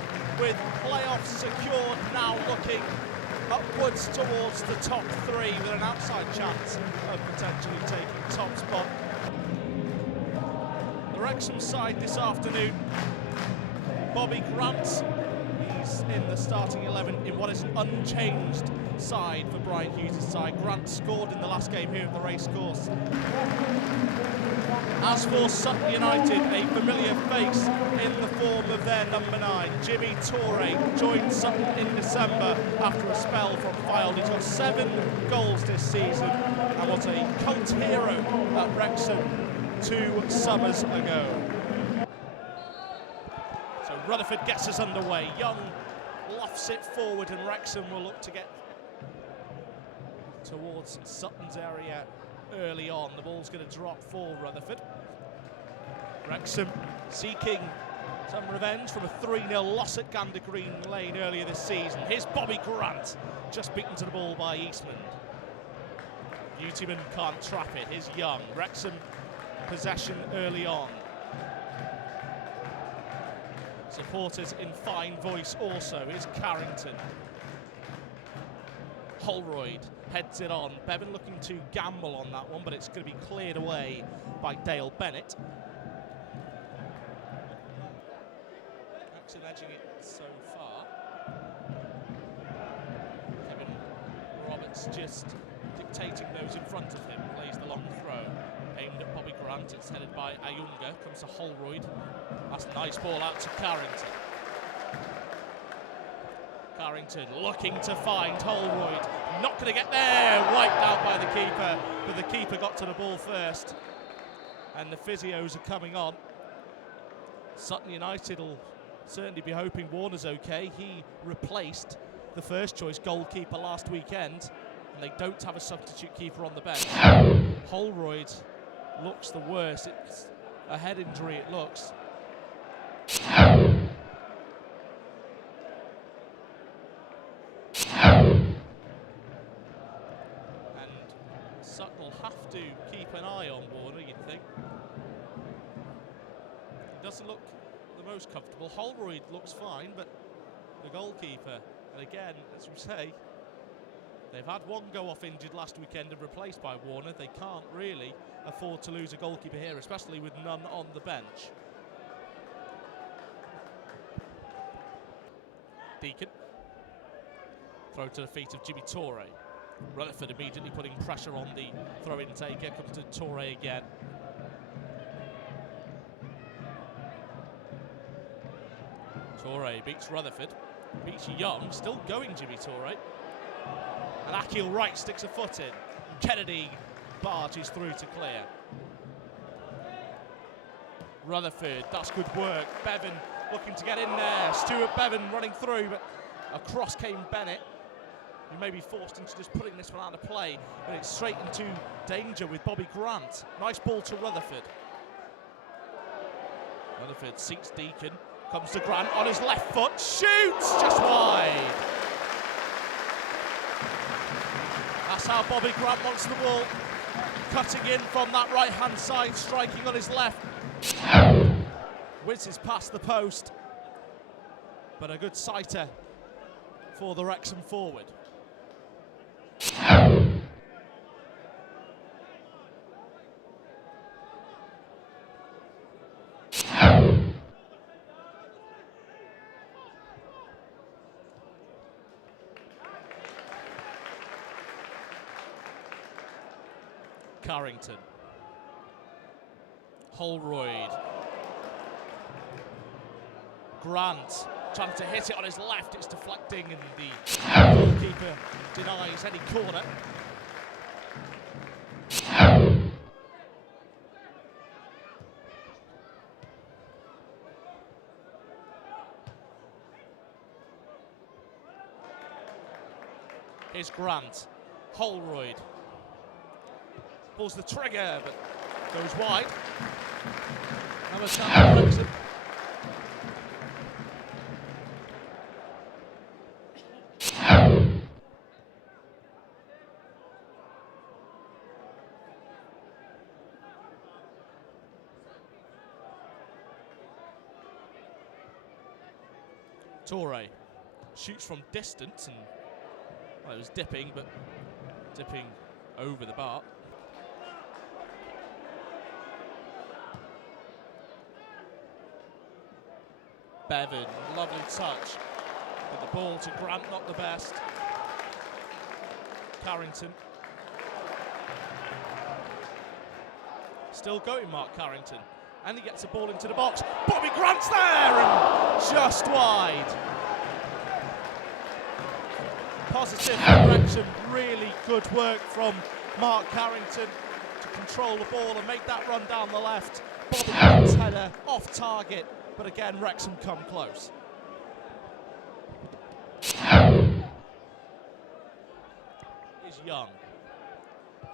Sutton with playoffs secured, now looking upwards towards the top three with an outside chance of potentially taking top spot. The Wrexham side this afternoon, Bobby Grant, he's in the starting 11 in what is an unchanged side for Brian Hughes' side. Grant scored in the last game here at the racecourse. As for Sutton United, a familiar face in the form of their number 9, Jimmy Torre, joined Sutton in December after a spell from Fylde. He's got 7 goals this season and was a cult hero at Wrexham 2 summers ago. So Rutherford gets us underway. Young lofts it forward and Wrexham will look to get towards Sutton's area early on. The ball's going to drop for Rutherford. Wrexham seeking some revenge from a 3-0 loss at Gander Green Lane earlier this season. Here's Bobby Grant, just beaten to the ball by Eastman. Beautyman can't trap it. Here's Young. Wrexham possession early on. Supporters in fine voice also. Here's Carrington. Holroyd heads it on. Bevan looking to gamble on that one, but it's going to be cleared away by Dale Bennett. Wrexham edging it so far. Kevin Roberts just dictating those in front of him. Plays the long throw. Aimed at Bobby Grant. It's headed by Ayunga. Comes to Holroyd. That's a nice ball out to Carrington. Carrington looking to find Holroyd. Not going to get there. Wiped out by the keeper. But the keeper got to the ball first. And the physios are coming on. Sutton United will certainly be hoping Warner's okay. He replaced the first choice goalkeeper last weekend. And they don't have a substitute keeper on the bench. Holroyd looks the worst. It's a head injury, it looks. Sutton will have to keep an eye on Warner, you'd think. He doesn't look the most comfortable. Holroyd looks fine, but the goalkeeper, and again, as we say, they've had one go off injured last weekend and replaced by Warner. They can't really afford to lose a goalkeeper here, especially with none on the bench. Deacon. Throw to the feet of Jimmy Torre. Rutherford immediately putting pressure on the throw-in taker. Comes to Torre again. Torre beats Rutherford. Beats Young. Still going, Jimmy Torre. And Akil Wright sticks a foot in. Kennedy barges through to clear. Rutherford, that's good work. Bevan looking to get in there. Stuart Bevan running through, but across came Bennett. He may be forced into just putting this one out of play, but it's straight into danger with Bobby Grant. Nice ball to Rutherford. Rutherford seeks Deacon, comes to Grant on his left foot, shoots just wide. That's how Bobby Grant wants the ball. Cutting in from that right-hand side, striking on his left. Whizzes past the post, but a good sighter for the Wrexham forward. Carrington. Holroyd. Grant trying to hit it on his left, it's deflecting and the goalkeeper denies any corner. Here's Grant. Holroyd pulls the trigger but goes wide. Another chance for Wrexham. Torre shoots from distance, and well, it was dipping, but dipping over the bar. Bevan, lovely touch, but the ball to Grant, not the best. Carrington. Still going, Mark Carrington. And he gets the ball into the box. Bobby Grant's there, and just wide. Positive for Wrexham. Really good work from Mark Carrington to control the ball and make that run down the left. Bobby Grant's header off target, but again, Wrexham come close. Is Young.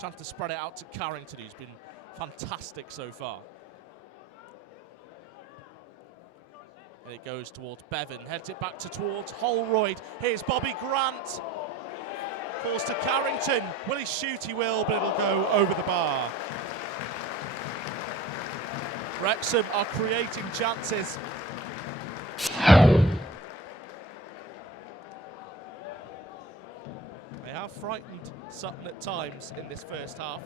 Chance to spread it out to Carrington, who's been fantastic so far. And it goes towards Bevan, heads it back towards Holroyd. Here's Bobby Grant. Falls to Carrington. Will he shoot? He will, but it'll go over the bar. Wrexham are creating chances. They have frightened Sutton at times in this first half.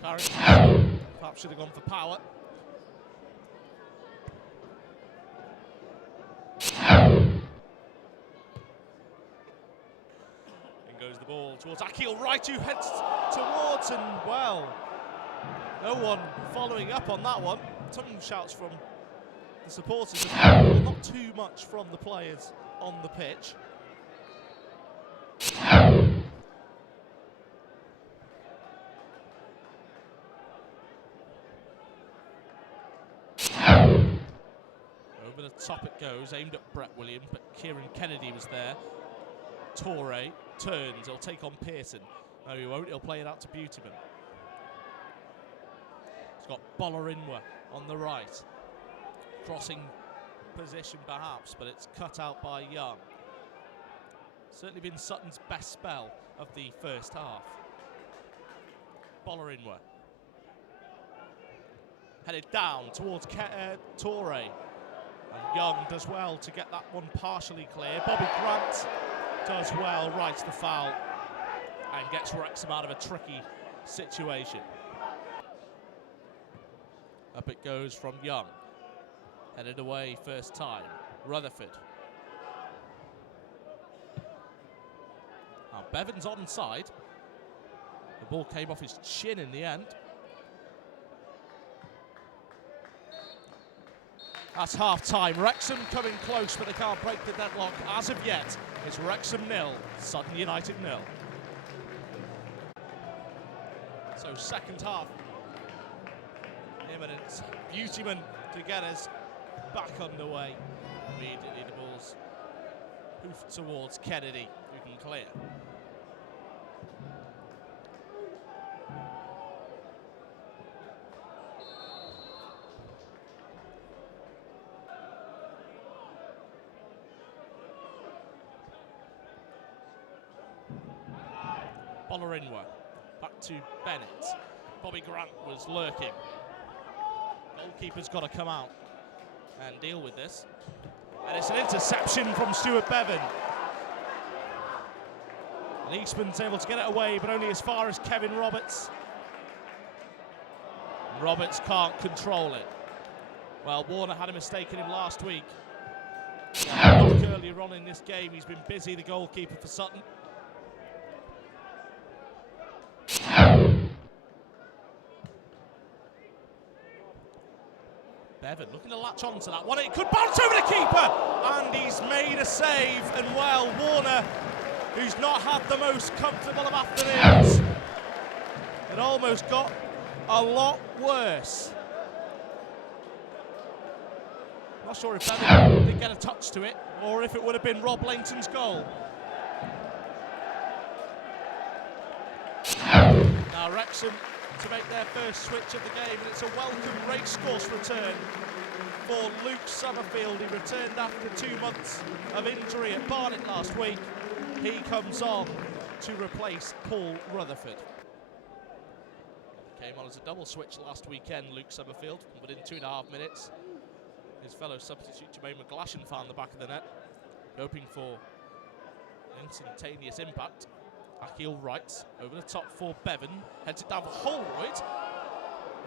Carrington perhaps should have gone for power. Goes the ball towards Akil Wright, who heads towards, and well, no one following up on that one. Some shouts from the supporters, but not too much from the players on the pitch. Over the top it goes, aimed at Brett William, but Kieran Kennedy was there. Torre turns, he'll take on Pearson. No, he won't, he'll play it out to Beautyman. He's got Bolarinwa on the right. Crossing position perhaps, but it's cut out by Young. Certainly been Sutton's best spell of the first half. Bolarinwa. Headed down towards Torre. And Young does well to get that one partially clear. Bobby Grant does well, writes the foul, and gets Wrexham out of a tricky situation. Up it goes from Young. Headed away first time. Rutherford. Now Bevan's onside. The ball came off his chin in the end. That's half-time. Wrexham coming close, but they can't break the deadlock. As of yet, it's Wrexham 0, Sutton United 0. So second half, imminent. Beautyman to get us back underway. Immediately the ball's hoofed towards Kennedy, who can clear. Bolarinwa, back to Bennett. Bobby Grant was lurking. Goalkeeper's got to come out and deal with this. And it's an interception from Stuart Bevan. And Eastman's able to get it away, but only as far as Kevin Roberts. And Roberts can't control it. Well, Warner had a mistake in him last week. Knock earlier on in this game, he's been busy, the goalkeeper for Sutton. Bevan looking to latch on to that one. It could bounce over the keeper, and he's made a save. And well, Warner, who's not had the most comfortable of afternoons, it almost got a lot worse. Not sure if Bevan did get a touch to it, or if it would have been Rob Langton's goal. Now Wrexham to make their first switch of the game, and it's a welcome racecourse return for Luke Summerfield. He returned after 2 months of injury at Barnet last week. He comes on to replace Paul Rutherford. Came on as a double switch last weekend, Luke Summerfield, within 2.5 minutes. His fellow substitute Jermaine McGlashan found the back of the net, hoping for instantaneous impact. Akil Wright over the top for Bevan, heads it down for Holroyd,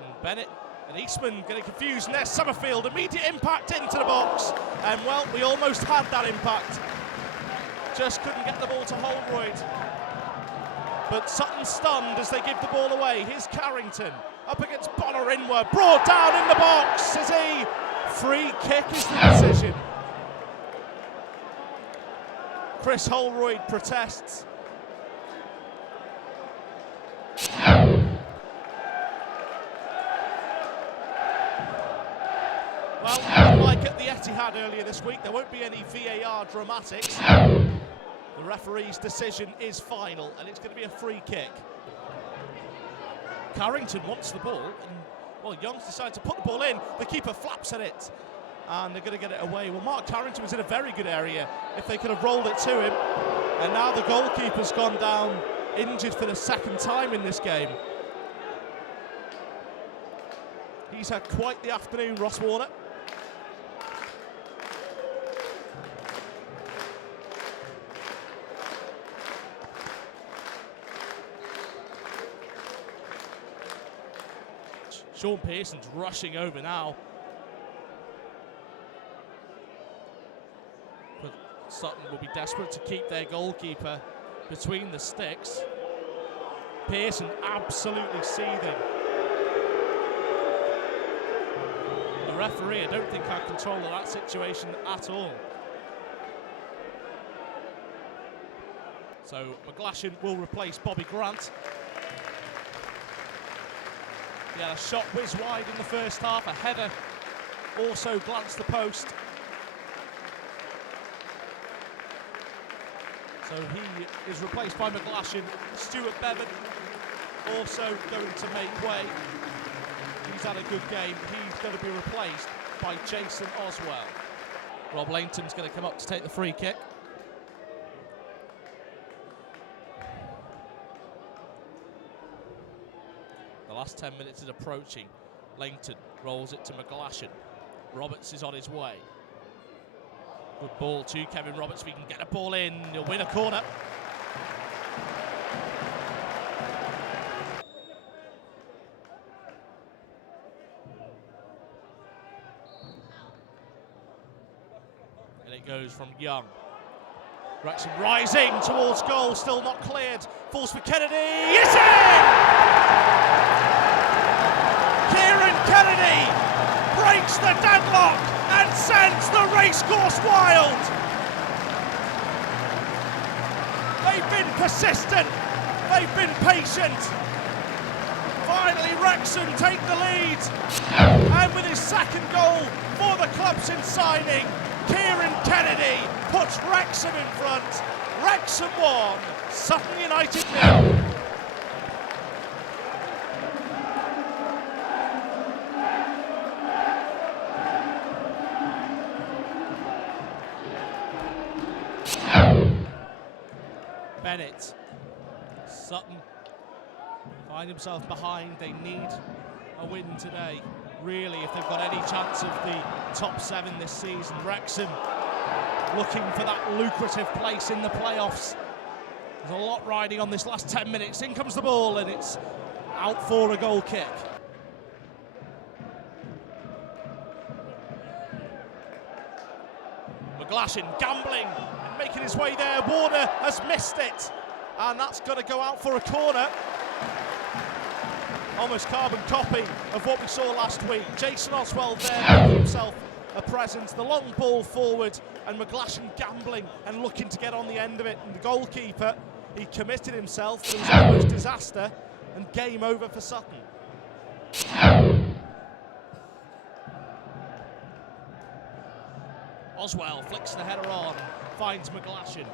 and Bennett and Eastman getting confused, and there's Summerfield, immediate impact into the box, and well, we almost had that impact, just couldn't get the ball to Holroyd. But Sutton stunned as they give the ball away. Here's Carrington up against Bonner inward, brought down in the box. Is he? Free kick is the decision. Chris Holroyd protests. Well, unlike at the Etihad earlier this week, there won't be any VAR dramatics. The referee's decision is final, and it's going to be a free kick. Carrington wants the ball, and well, Young's decided to put the ball in. The keeper flaps at it, and they're going to get it away. Well, Mark Carrington was in a very good area if they could have rolled it to him. And now the goalkeeper's gone down injured for the second time in this game. He's had quite the afternoon, Ross Warner. Sean Pearson's rushing over now. But Sutton will be desperate to keep their goalkeeper between the sticks. Pearson absolutely seething. The referee, I don't think, had control of that situation at all. So McGlashan will replace Bobby Grant. He had a shot whiz wide in the first half, a header also glanced the post. So he is replaced by McGlashan. Stuart Bevan also going to make way. He's had a good game. He's going to be replaced by Jason Oswell. Rob Langton's going to come up to take the free kick. The last 10 minutes is approaching. Langton rolls it to McGlashan. Roberts is on his way. Good ball to Kevin Roberts. If he can get a ball in, he'll win a corner. And it goes from Young. Wrexham rising towards goal, still not cleared. Falls for Kennedy. It's in! Kieran Kennedy breaks the deadlock and sends the racecourse wild. They've been persistent, they've been patient. Finally Wrexham take the lead, and with his second goal for the club since signing, Kieran Kennedy puts Wrexham in front. Wrexham 1, Sutton United 0. Bennett. Sutton find himself behind. They need a win today, really, if they've got any chance of the top 7 this season. Wrexham looking for that lucrative place in the playoffs. There's a lot riding on this last 10 minutes. In comes the ball, and it's out for a goal kick. McGlashan gambling and making his way there. Warner has missed it, and that's going to go out for a corner. Almost carbon copy of what we saw last week. Jason Oswell there making himself a presence. The long ball forward, and McGlashan gambling and looking to get on the end of it. And the goalkeeper, he committed himself. It was almost disaster, and game over for Sutton. Oswell flicks the header on, finds McGlashan.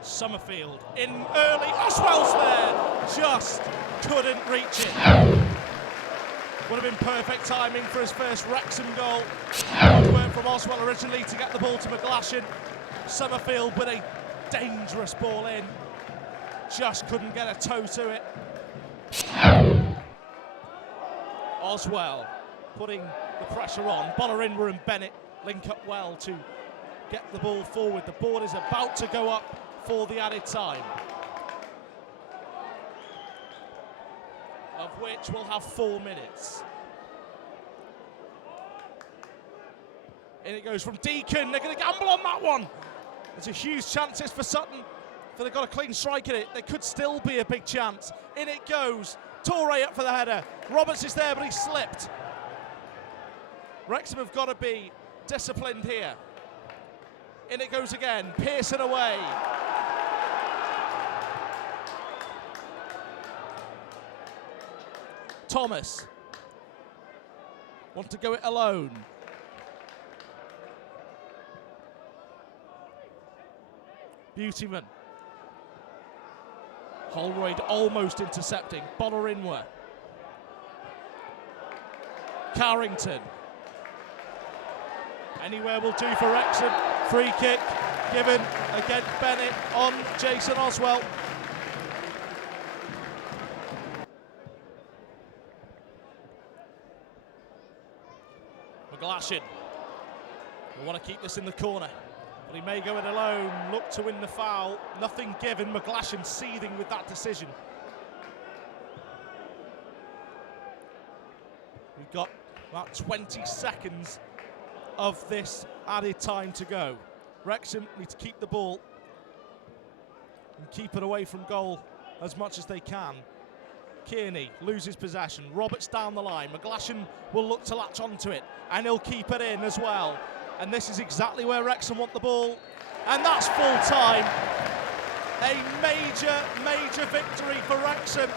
Summerfield in early. Oswell's there, just couldn't reach it. Would have been perfect timing for his first Wrexham goal. Good work from Oswell originally to get the ball to McGlashan. Summerfield with a dangerous ball in, just couldn't get a toe to it. Oswell putting the pressure on. Bolarinwa and Bennett link up well to get the ball forward. The board is about to go up for the added time, of which we'll have 4 minutes. In it goes from Deacon. They're going to gamble on that one. There's a huge chances for Sutton. If they've got a clean strike at it, there could still be a big chance. In it goes. Torre up for the header. Roberts is there, but he slipped. Wrexham have got to be disciplined here. In it goes again. Pearson away. Thomas. Want to go it alone. Beautyman. Holroyd almost intercepting. Bolarinwa. Carrington. Anywhere will do for Wrexham. Free kick given against Bennett on Jason Oswell. McGlashan will want to keep this in the corner, but he may go it alone. Look to win the foul. Nothing given. McGlashan seething with that decision. We've got about 20 seconds of this added time to go. Wrexham need to keep the ball and keep it away from goal as much as they can. Kearney loses possession. Roberts down the line. McGlashan will look to latch onto it, and he'll keep it in as well. And this is exactly where Wrexham want the ball, and that's full time. A major victory for Wrexham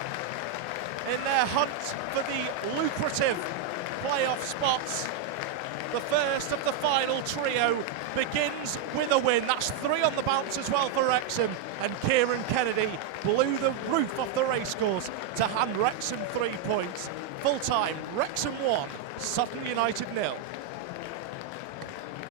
in their hunt for the lucrative playoff spots. The first of the final trio begins with a win. That's 3 on the bounce as well for Wrexham. And Kieran Kennedy blew the roof off the racecourse to hand Wrexham 3 points. Full time, Wrexham 1, Sutton United 0.